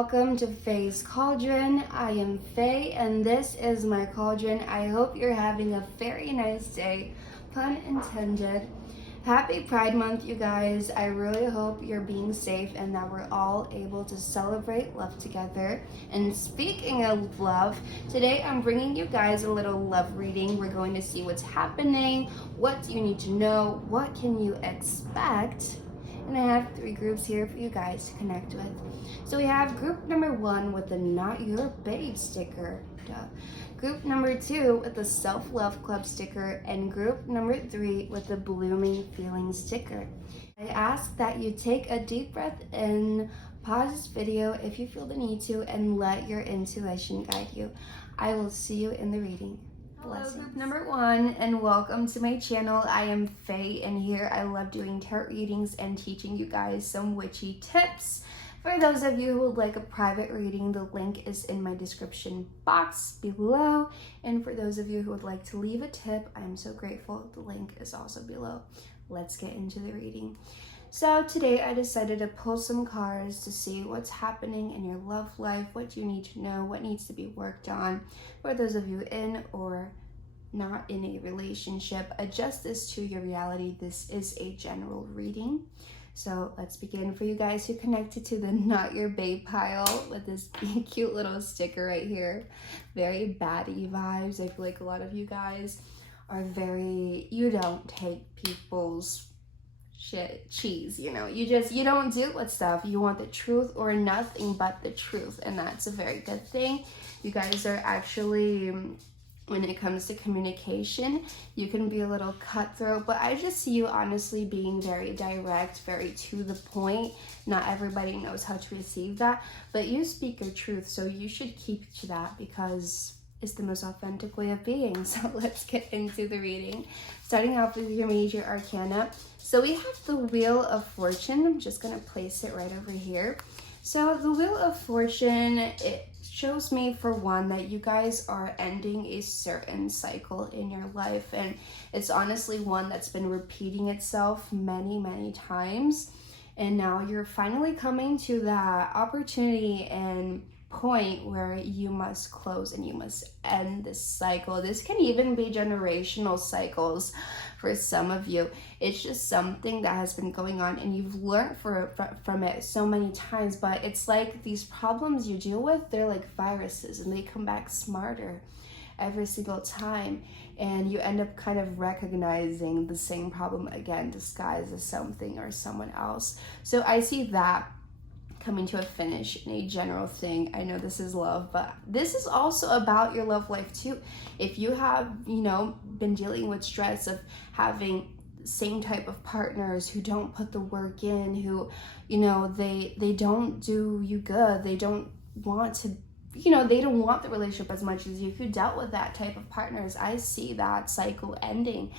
welcome to Faye's Cauldron. I am Faye and this is my cauldron. I hope you're having a very nice day, pun intended. Happy Pride Month, you guys. I really hope you're being safe and that we're all able to celebrate love together. And speaking of love, today I'm bringing you guys a little love reading. We're going to see what's happening, what do you need to know, what can you expect. And I have 3 groups here for you guys to connect with. So we have group number 1 with the Not Your Babe sticker. Group number 2 with the Self-Love Club sticker. And group number 3 with the Blooming Feelings sticker. I ask that you take a deep breath in, pause this video if you feel the need to, and let your intuition guide you. I will see you in the reading. Hello, group number 1, and welcome to my channel. I am Faye, and here I love doing tarot readings and teaching you guys some witchy tips. For those of you who would like a private reading, the link is in my description box below. And for those of you who would like to leave a tip, I am so grateful. The link is also below. Let's get into the reading. So today I decided to pull some cards to see what's happening in your love life, what you need to know, what needs to be worked on. For those of you in or not in a relationship, adjust this to your reality. This is a general reading. So let's begin. For you guys who connected to the Not Your Babe pile with this cute little sticker right here, very baddie vibes. I feel like a lot of you guys are you don't take people's cheese, you know, you don't deal with stuff. You want the truth or nothing but the truth, and that's a very good thing. You guys are actually, when it comes to communication, you can be a little cutthroat, but I just see you honestly being very direct, very to the point. Not everybody knows how to receive that, but you speak your truth, so you should keep to that because it's the most authentic way of being. So let's get into the reading. Starting off with your major arcana. So we have the Wheel of Fortune. I'm just gonna place it right over here. So the Wheel of Fortune, it shows me, for one, that you guys are ending a certain cycle in your life, and it's honestly one that's been repeating itself many times, and now you're finally coming to that opportunity and point where you must close and you must end this cycle. This can even be generational cycles for some of you. It's just something that has been going on and you've learned from it so many times, but it's like these problems you deal with, they're like viruses and they come back smarter every single time, and you end up kind of recognizing the same problem again disguised as something or someone else. So I see that coming to a finish in a general thing. I know this is love, but this is also about your love life too. If you have, been dealing with stress of having same type of partners who don't put the work in, who, they don't do you good, they don't want to, they don't want the relationship as much as you. If you dealt with that type of partners, I see that cycle ending.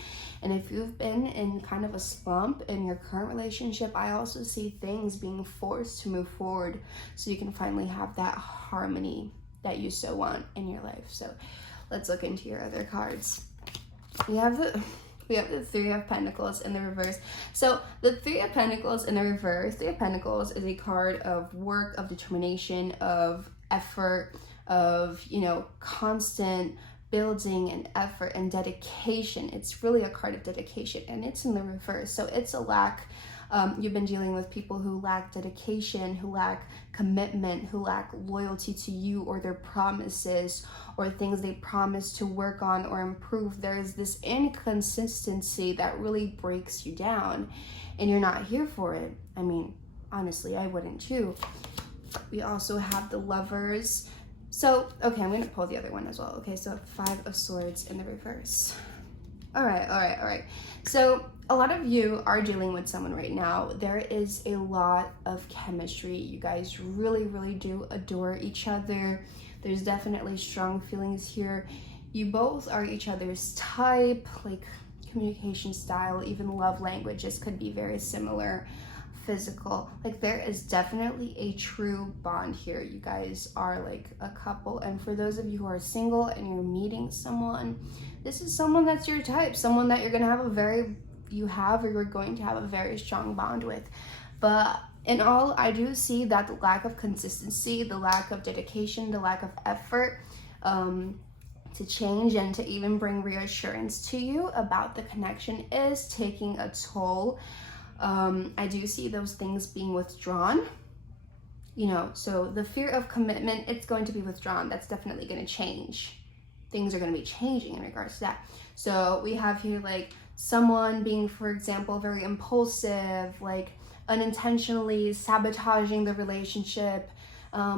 And if you've been in kind of a slump in your current relationship, I also see things being forced to move forward so you can finally have that harmony that you so want in your life. So let's look into your other cards. We have the 3 of Pentacles in the reverse. So the 3 of Pentacles in the reverse, 3 of Pentacles is a card of work, of determination, of effort, of, constant building and effort and dedication. It's really a card of dedication, and it's in the reverse. So it's a lack. You've been dealing with people who lack dedication, who lack commitment, who lack loyalty to you or their promises or things they promise to work on or improve. There's this inconsistency that really breaks you down, and you're not here for it. I mean, honestly, I wouldn't too. We also have the Lovers. So, okay, I'm going to pull the other one as well. Okay, so 5 of Swords in the reverse. All right. So a lot of you are dealing with someone right now. There is a lot of chemistry. You guys really do adore each other. There's definitely strong feelings here. You both are each other's type, like communication style, even love languages could be very similar. Physical, like there is definitely a true bond here. You guys are like a couple, and for those of you who are single and you're meeting someone, this is someone that's your type, someone that you're going to have you're going to have a very strong bond with. But in all, I do see that the lack of consistency, the lack of dedication, the lack of effort to change and to even bring reassurance to you about the connection is taking a toll. I do see those things being withdrawn. You know, so the fear of commitment, it's going to be withdrawn. That's definitely going to change. Things are going to be changing in regards to that. So we have here like someone being, for example, very impulsive, like unintentionally sabotaging the relationship,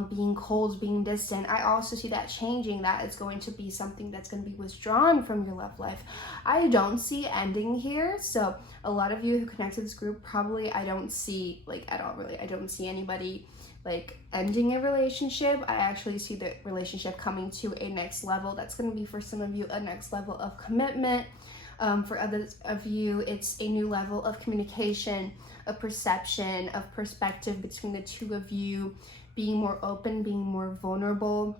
being cold, being distant. I also see that changing. That is going to be something that's going to be withdrawn from your love life. I don't see ending here. So a lot of you who connect to this group, probably I don't see like at all really. I don't see anybody like ending a relationship. I actually see the relationship coming to a next level. That's going to be for some of you a next level of commitment. For others of you, it's a new level of communication, of perception, of perspective between the two of you, being more open, being more vulnerable.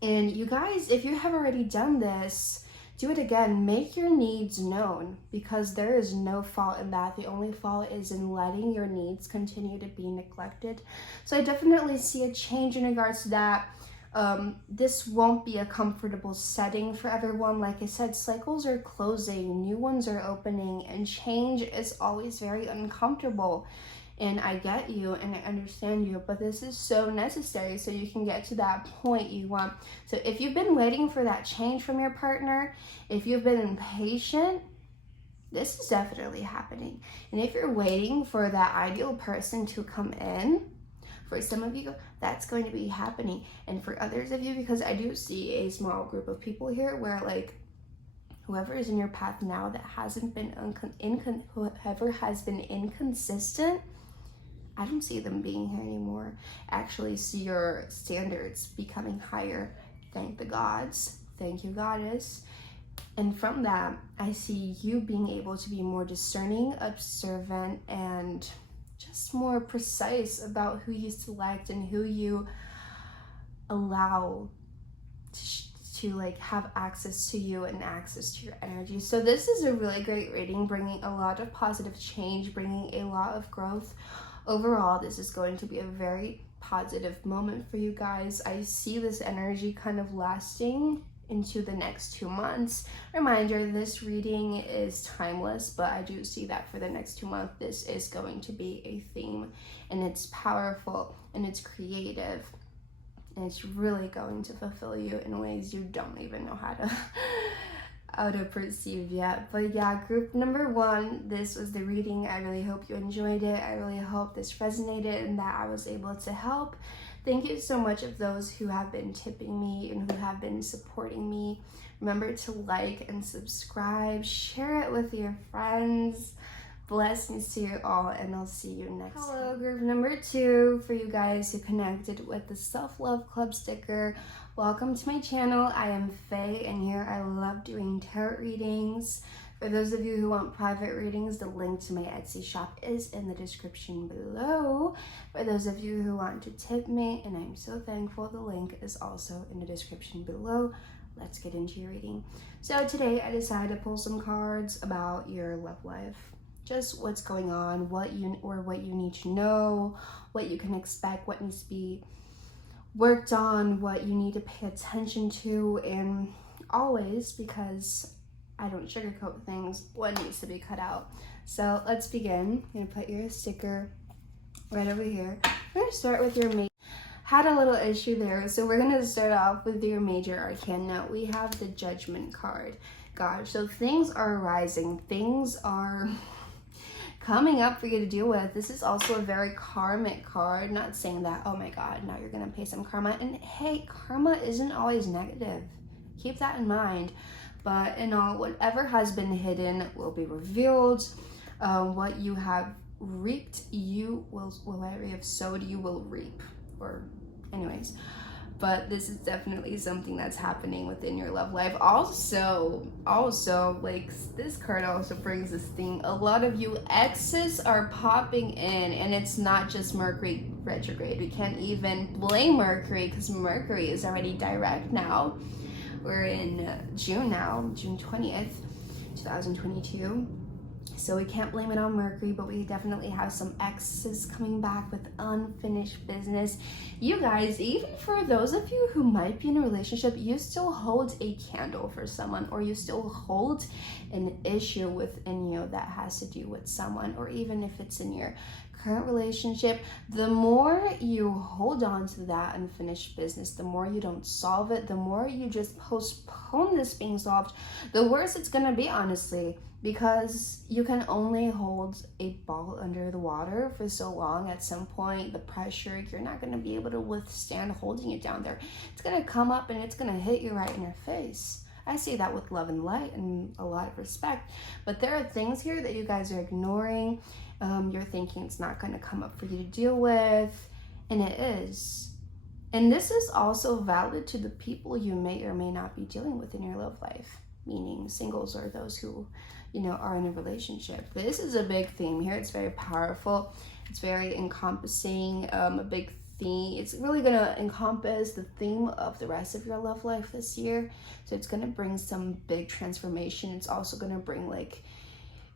And you guys, if you have already done this, do it again. Make your needs known, because there is no fault in that. The only fault is in letting your needs continue to be neglected. So I definitely see a change in regards to that. This won't be a comfortable setting for everyone. Like I said, cycles are closing, new ones are opening, and change is always very uncomfortable. And I get you and I understand you, but this is so necessary so you can get to that point you want. So if you've been waiting for that change from your partner, if you've been impatient, this is definitely happening. And if you're waiting for that ideal person to come in, for some of you, that's going to be happening. And for others of you, because I do see a small group of people here where like whoever is in your path now that hasn't been whoever has been inconsistent, I don't see them being here anymore. I actually see your standards becoming higher. Thank the gods. Thank you, goddess. And from that, I see you being able to be more discerning, observant, and just more precise about who you select and who you allow to like have access to you and access to your energy. So this is a really great reading, bringing a lot of positive change, bringing a lot of growth. Overall, this is going to be a very positive moment for you guys. I see this energy kind of lasting into the next 2 months. Reminder, this reading is timeless, but I do see that for the next 2 months, this is going to be a theme, and it's powerful and it's creative. And it's really going to fulfill you in ways you don't even know how to perceive yet. But yeah, group number 1, this was the reading. I really hope you enjoyed it. I really hope this resonated and that I was able to help. Thank you so much of those who have been tipping me and who have been supporting me. Remember to like and subscribe, share it with your friends. Blessings to you all, and I'll see you next time. Hello, group number 2, for you guys who connected with the Self-Love Club sticker. Welcome to my channel. I am Faye, and here I love doing tarot readings. For those of you who want private readings, the link to my Etsy shop is in the description below. For those of you who want to tip me, and I'm so thankful, the link is also in the description below. Let's get into your reading. So today I decided to pull some cards about your love life. Just what's going on, what you need to know, what you can expect, what needs to be worked on, what you need to pay attention to, and always, because I don't sugarcoat things, what needs to be cut out. So let's begin. I'm gonna put your sticker right over here. We're gonna start with your major. Had a little issue there, so we're gonna start off with your major arcana. We have the Judgment card. Gosh, so things are arising. Things are coming up for you to deal with. This is also a very karmic card. Not saying that, oh my god, now you're gonna pay some karma. And hey, karma isn't always negative. Keep that in mind. But in all, whatever has been hidden will be revealed. What you have reaped, you will, whatever you have sowed, you will reap. Or anyways. But this is definitely something that's happening within your love life. Also, like this card also brings this thing. A lot of you exes are popping in, and it's not just Mercury retrograde. We can't even blame Mercury because Mercury is already direct now. We're in June now, June 20th, 2022. So we can't blame it on Mercury, but we definitely have some exes coming back with unfinished business. You guys, even for those of you who might be in a relationship, you still hold a candle for someone, or you still hold an issue within you that has to do with someone, or even if it's in your current relationship, the more you hold on to that unfinished business, the more you don't solve it, the more you just postpone this being solved, the worse it's gonna be, honestly. Because you can only hold a ball under the water for so long. At some point, the pressure, you're not going to be able to withstand holding it down there. It's going to come up and it's going to hit you right in your face. I say that with love and light and a lot of respect. But there are things here that you guys are ignoring. You're thinking it's not going to come up for you to deal with. And it is. And this is also valid to the people you may or may not be dealing with in your love life. Meaning singles or those who, are in a relationship. This is a big theme here. It's very powerful. It's very encompassing, a big theme. It's really going to encompass the theme of the rest of your love life this year. So it's going to bring some big transformation. It's also going to bring like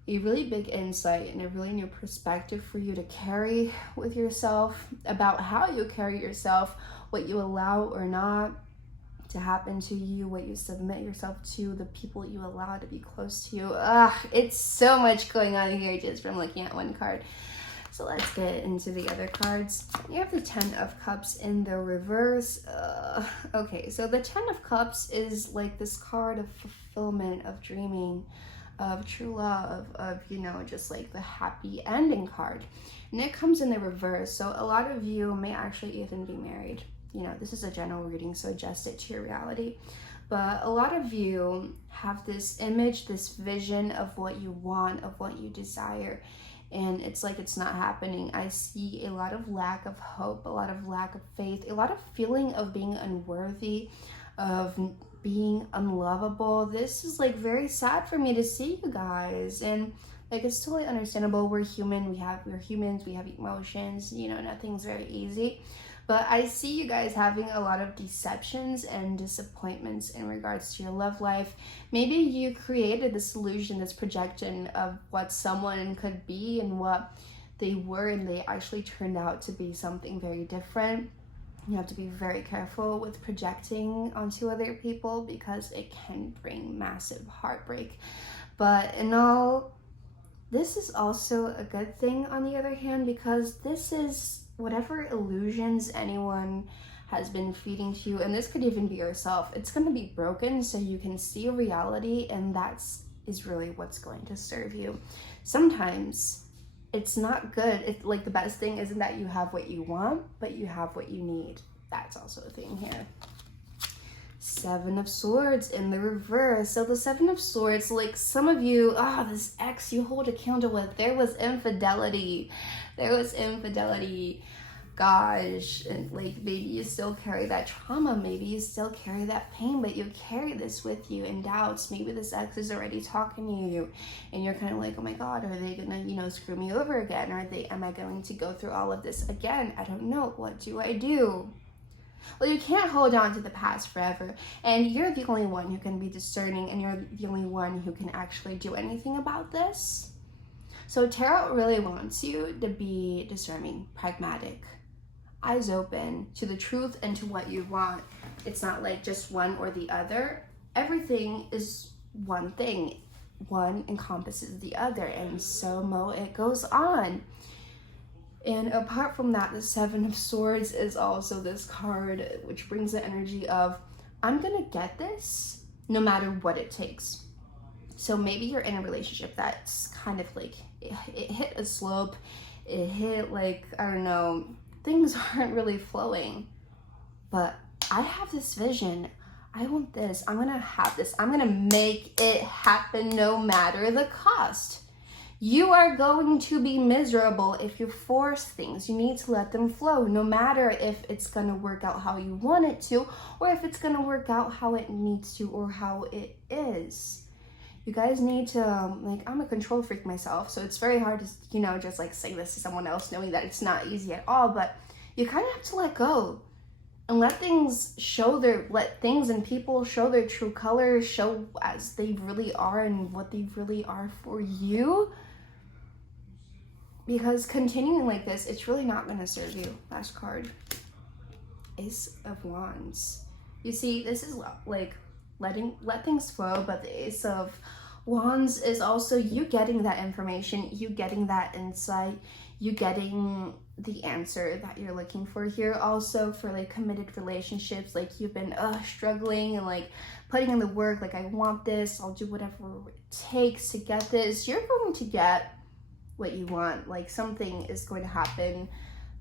a really big insight and a really new perspective for you to carry with yourself about how you carry yourself, what you allow or not to happen to you, what you submit yourself to, the people you allow to be close to you. It's so much going on here just from looking at one card. So let's get into the other cards. You have the 10 of Cups in the reverse. Okay, so the 10 of Cups is like this card of fulfillment, of dreaming, of true love, of, just like the happy ending card. And it comes in the reverse. So a lot of you may actually even be married. This is a general reading, so adjust it to your reality. But a lot of you have this image, this vision of what you want, of what you desire. And it's like it's not happening. I see a lot of lack of hope, a lot of lack of faith, a lot of feeling of being unworthy, of being unlovable. This is like very sad for me to see, you guys. And like, it's totally understandable. We're human. We're humans. We have emotions. Nothing's very easy. But I see you guys having a lot of deceptions and disappointments in regards to your love life. Maybe you created this illusion, this projection of what someone could be and what they were, and they actually turned out to be something very different. You have to be very careful with projecting onto other people because it can bring massive heartbreak. But in all, this is also a good thing on the other hand, because this is whatever illusions anyone has been feeding to you, and this could even be yourself, it's going to be broken so you can see reality, and is really what's going to serve you. Sometimes it's not good. It's like the best thing isn't that you have what you want, but you have what you need. That's also a thing here. 7 of Swords in the reverse. So the 7 of Swords, like some of you, this ex you hold a candle with, there was infidelity. Gosh, and like maybe you still carry that trauma, maybe you still carry that pain, but you carry this with you in doubts. Maybe this ex is already talking to you and you're kind of like, oh my God, are they gonna, screw me over again? Am I going to go through all of this again? I don't know. What do I do? Well, you can't hold on to the past forever, and you're the only one who can be discerning, and you're the only one who can actually do anything about this. So Tarot really wants you to be discerning, pragmatic, eyes open to the truth and to what you want. It's not like just one or the other. Everything is one thing. One encompasses the other, and so it goes on. And apart from that, the 7 of Swords is also this card which brings the energy of, I'm gonna get this no matter what it takes. So maybe you're in a relationship that's kind of like, it hit a slope, it hit like, I don't know, things aren't really flowing. But I have this vision, I want this, I'm gonna have this, I'm gonna make it happen no matter the cost. You are going to be miserable if you force things. You need to let them flow, no matter if it's going to work out how you want it to, or if it's going to work out how it needs to, or how it is. You guys need to, I'm a control freak myself, so it's very hard to, just like say this to someone else, knowing that it's not easy at all, but you kind of have to let go. and let things and people show their true colors, show as they really are and what they really are for you. Because continuing like this, it's really not going to serve you. Last card, Ace of Wands. You see, this is like let things flow, but the Ace of Wands is also you getting that information, you getting that insight, you getting the answer that you're looking for here. Also for like committed relationships, like you've been struggling and like putting in the work, like I want this, I'll do whatever it takes to get this. You're going to get what you want. Like something is going to happen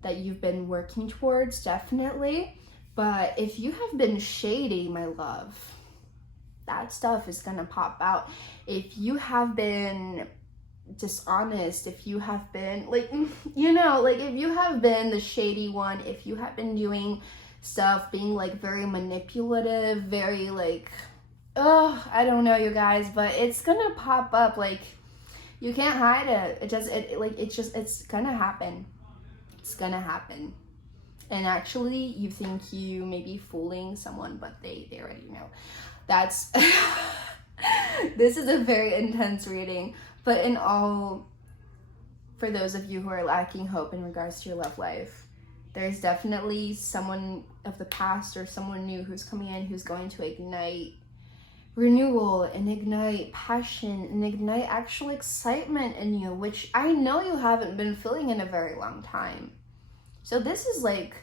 that you've been working towards, definitely. But if you have been shady, my love, that stuff is gonna pop out. If you have been dishonest, if you have been like, you know, like if you have been the shady one, if you have been doing stuff, being like very manipulative, very like, I don't know, you guys, but it's gonna pop up. Like you can't hide it. It's gonna happen. It's gonna happen. And actually you think you may be fooling someone, but they already know. That's this is a very intense reading, but in all, for those of you who are lacking hope in regards to your love life, there's definitely someone of the past or someone new who's coming in who's going to ignite renewal and ignite passion and ignite actual excitement in you, which I know you haven't been feeling in a very long time. So this is like,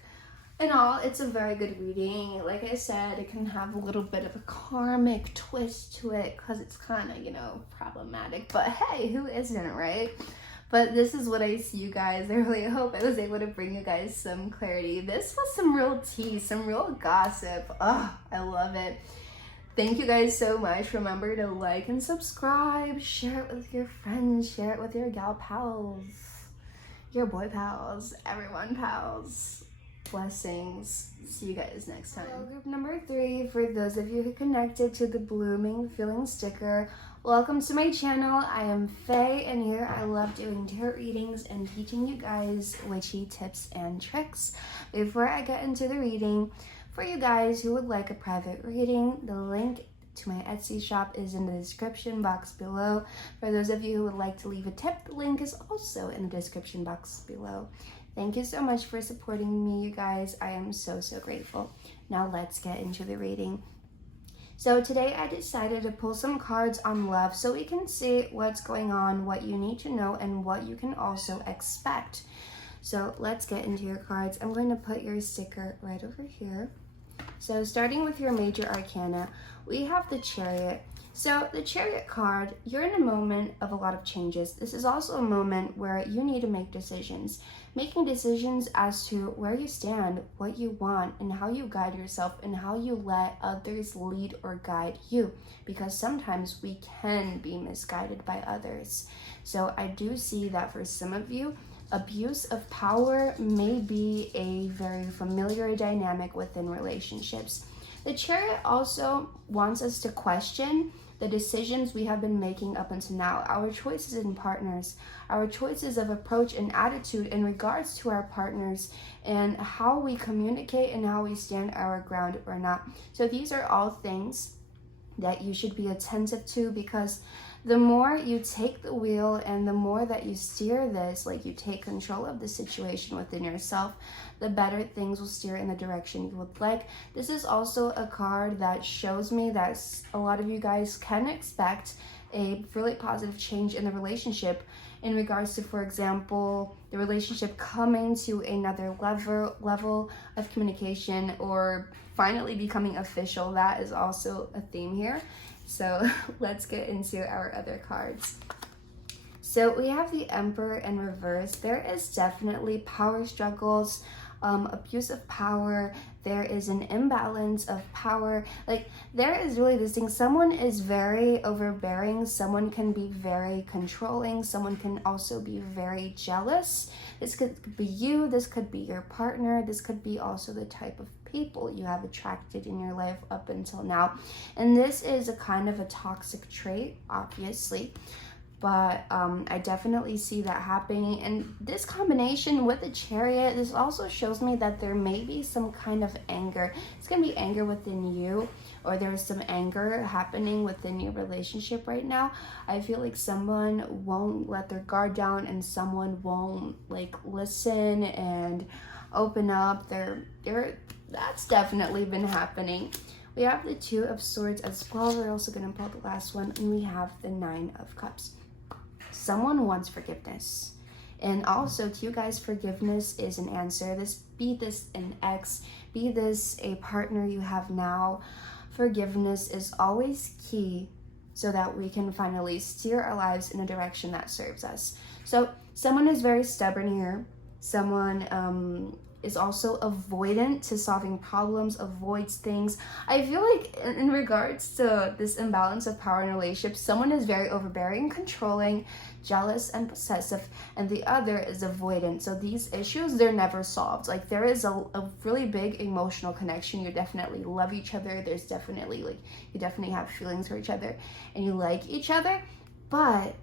in all, it's a very good reading. Like I said, it can have a little bit of a karmic twist to it because it's kind of, you know, problematic. But hey, who isn't, right? But this is what I see, you guys. I really hope I was able to bring you guys some clarity. This was some real tea, some real gossip. Oh, I love it. Thank you guys so much. Remember to like and subscribe. Share it with your friends. Share it with your gal pals. Your boy pals. Everyone pals. Blessings. See you guys next time. So group number 3, for those of you who connected to the Blooming Feeling sticker, welcome to my channel. I am Faye, and here I love doing tarot readings and teaching you guys witchy tips and tricks. Before I get into the reading, for you guys who would like a private reading, the link to my Etsy shop is in the description box below. For those of you who would like to leave a tip, the link is also in the description box below. Thank you so much for supporting me, you guys. I am so grateful. Now let's get into the reading. So today I decided to pull some cards on love so we can see what's going on, what you need to know, and what you can also expect. So let's get into your cards. I'm going to put your sticker right over here. So starting with your major arcana, we have the Chariot. So the Chariot card, you're in a moment of a lot of changes. This is also a moment where you need to make decisions. Making decisions as to where you stand, what you want, and how you guide yourself, and how you let others lead or guide you. Because sometimes we can be misguided by others. So I do see that for some of you, abuse of power may be a very familiar dynamic within relationships. The Chariot also wants us to question the decisions we have been making up until now, our choices in partners, our choices of approach and attitude in regards to our partners, and how we communicate and how we stand our ground or not. So these are all things that you should be attentive to, because the more you take the wheel and the more that you steer this, like you take control of the situation within yourself, the better things will steer in the direction you would like. This is also a card that shows me that a lot of you guys can expect a really positive change in the relationship in regards to, for example, the relationship coming to another level of communication or finally becoming official. That is also a theme here. So let's get into our other cards. So we have the Emperor in reverse. There is definitely power struggles, abuse of power. There is an imbalance of power. Like there is really this thing. Someone is very overbearing. Someone can be very controlling. Someone can also be very jealous. This could be you. This could be your partner. This could be also the type of people you have attracted in your life up until now. And this is a kind of a toxic trait, obviously. but I definitely see that happening. And this combination with the Chariot, this also shows me that there may be some kind of anger. It's gonna be anger within you, or there's some anger happening within your relationship right now. I feel like someone won't let their guard down, and someone won't like listen and open up. That's definitely been happening. We have the Two of Swords as well. We're also going to pull the last one, and we have the Nine of Cups. Someone wants forgiveness. And also, to you guys, forgiveness is an answer. Be this an ex, be this a partner you have now. Forgiveness is always key so that we can finally steer our lives in a direction that serves us. So someone is very stubborn here. Someone is also avoidant to solving problems, avoids things. I feel like in regards to this imbalance of power in relationships, someone is very overbearing, controlling, jealous, and possessive, and the other is avoidant. So these issues, they're never solved. Like, there is a really big emotional connection. You definitely love each other. There's definitely you definitely have feelings for each other, and you like each other, but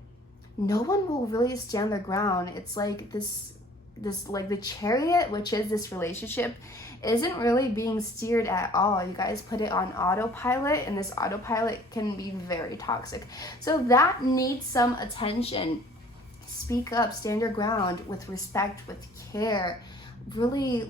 no one will really stand their ground. It's like this like the Chariot, which is this relationship, isn't really being steered at all. You guys put it on autopilot, and this autopilot can be very toxic. So that needs some attention. Speak up, stand your ground with respect, with care. Really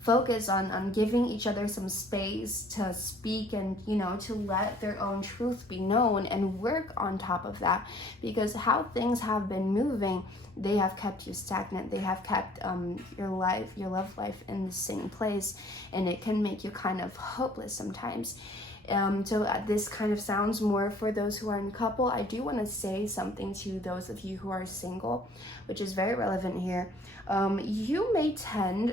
focus on giving each other some space to speak and, to let their own truth be known, and work on top of that, because how things have been moving, they have kept you stagnant. They have kept your love life in the same place, and it can make you kind of hopeless sometimes. So this kind of sounds more for those who are in couple. I do want to say something to those of you who are single, which is very relevant here. You may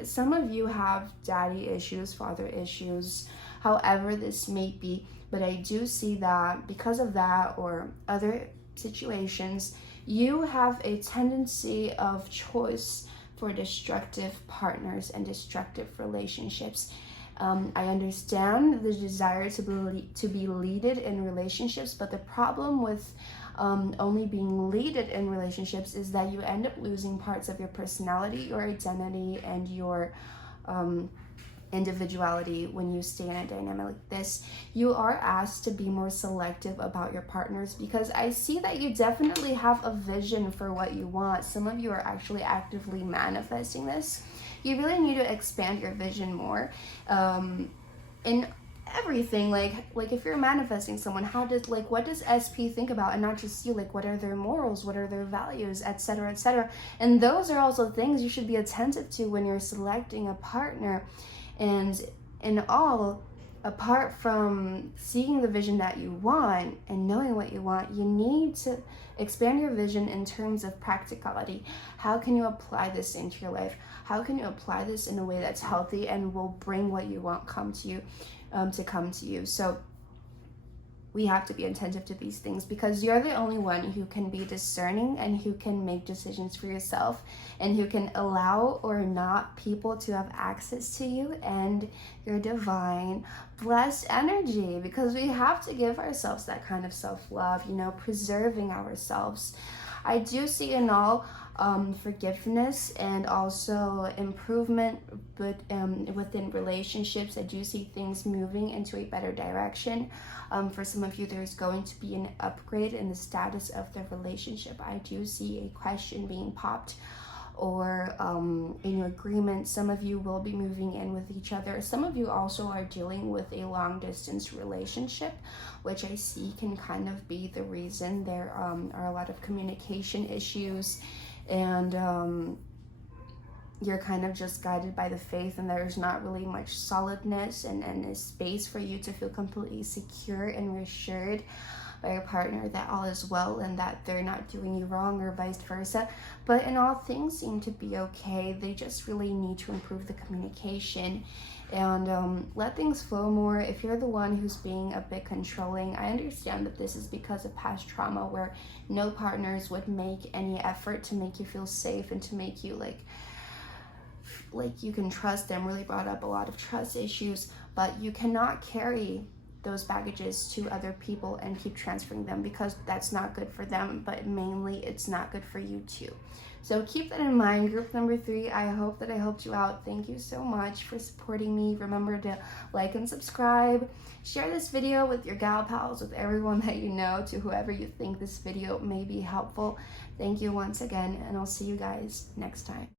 some of you have daddy issues, father issues, however this may be, but I do see that because of that or other situations, you have a tendency of choice for destructive partners and destructive relationships. I understand the desire to be leaded in relationships, but the problem with only being leaded in relationships is that you end up losing parts of your personality, your identity, and your individuality when you stay in a dynamic like this. You are asked to be more selective about your partners, because I see that you definitely have a vision for what you want. Some of you are actually actively manifesting this. You really need to expand your vision more in everything. Like if you're manifesting someone, what does SP think about, and not just you, what are their morals, what are their values, etc., etc. And those are also things you should be attentive to when you're selecting a partner. And in all, apart from seeing the vision that you want and knowing what you want, you need to expand your vision in terms of practicality. How can you apply this into your life? How can you apply this in a way that's healthy and will bring what you want come to you? So we have to be attentive to these things, because you're the only one who can be discerning and who can make decisions for yourself, and who can allow or not people to have access to you and your divine blessed energy, because we have to give ourselves that kind of self-love, preserving ourselves. I do see in all forgiveness and also improvement, but within relationships, I do see things moving into a better direction. For some of you, there's going to be an upgrade in the status of the relationship. I do see a question being popped, or in your agreement. Some of you will be moving in with each other. Some of you also are dealing with a long distance relationship, which I see can kind of be the reason. There are a lot of communication issues, and you're kind of just guided by the faith, and there's not really much solidness and a space for you to feel completely secure and reassured by your partner that all is well and that they're not doing you wrong, or vice versa. But in all, things seem to be okay. They just really need to improve the communication and let things flow more. If you're the one who's being a bit controlling, I understand that this is because of past trauma where no partners would make any effort to make you feel safe and to make you like you can trust them. Really brought up a lot of trust issues, but you cannot carry those baggages to other people and keep transferring them, because that's not good for them, but mainly it's not good for you too. So keep that in mind. Group number 3, I hope that I helped you out. Thank you so much for supporting me. Remember to like and subscribe. Share this video with your gal pals, with everyone that you know, to whoever you think this video may be helpful. Thank you once again, and I'll see you guys next time.